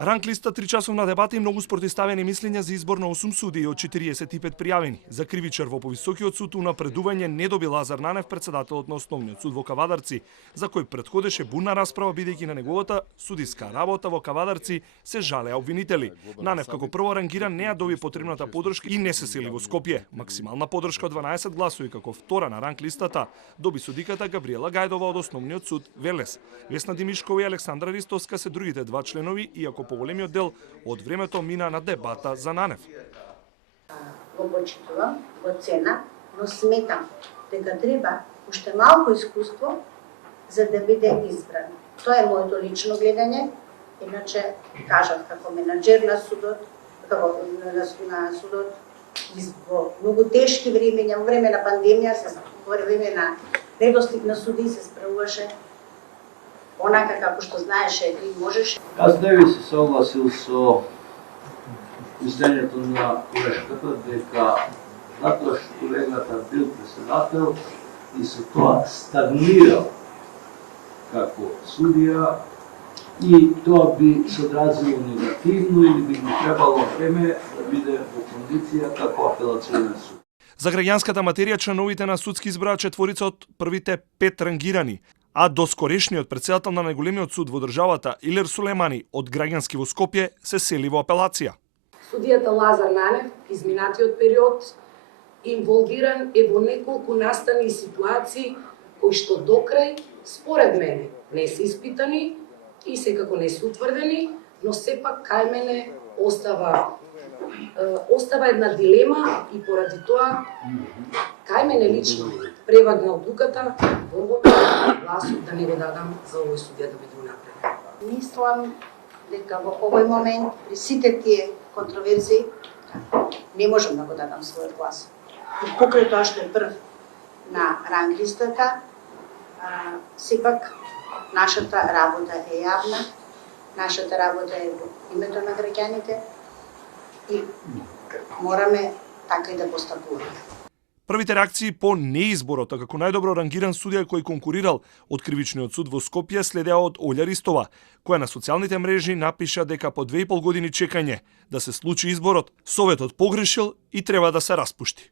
Ранг листа 3-часовна дебата и многу спротивставени мислења за избор на 8 судии од 45 пријавени. За кривичар во повисокиот суд унапредување не доби Лазар Нанев, председателот на Основниот суд во Кавадарци, за кој претходеше бурна расправа бидејќи на неговата судиска работа во Кавадарци се жалеа обвинители. Нанев како прво рангиран не ја доби потребната подршка и не се сели во Скопје. Максимална подршка од 12 гласови како втора на ранг листата доби судиката Габриела Гајдова од Основниот суд Велес. Весна Димишкова и Александра Ристовска се другите два членови, иако поголемиот дел од времето мина на дебата за Нанев. Го почитувам, го цена, но сметам дека треба уште малку искуство за да биде избран. Тоа е моето лично гледање, иначе кажав како менаџер на судот, како на судот, во многу тешки времења, во време на пандемија, во време на недостиг на суди се справуваше онака како што знаеше и можеше. Аз не би се согласил со мислењето на колешката дека затоа што колегата бил председател и со тоа стагнирал како судија и тоа би се одразило негативно или би му требало време да биде во кондиција како апелационен суд. За граѓанската материја членовите на судски избраа четворица од првите 5 рангирани, а доскорешниот председател на најголемиот суд во државата Илер Сулемани од граѓански во Скопје се сели во апелација. Судијата Лазар Нанев, изминатиот период, инволвиран е во неколку настани ситуации кои што докрај, според мене, не се испитани и секако не се утврдени, но сепак кај мене остава една дилема и поради тоа кај мене лично превагна одлуката во гласот да не го дадам за овој судија да биде унапред. Мислам дека во овој момент при сите тие контроверзии не можам да го дадам својот глас. И покрај тоа што е прв на ранг листата, сепак нашата работа е јавна, нашата работа е во името на граѓаните и мораме така и да постапуваме. Првите реакции по неизборот како најдобро рангиран судија кој конкурирал од Кривичниот суд во Скопје следеа од Олја Ристова, која на социјалните мрежи напиша дека по 2,5 години чекање да се случи изборот, Советот погрешил и треба да се распушти.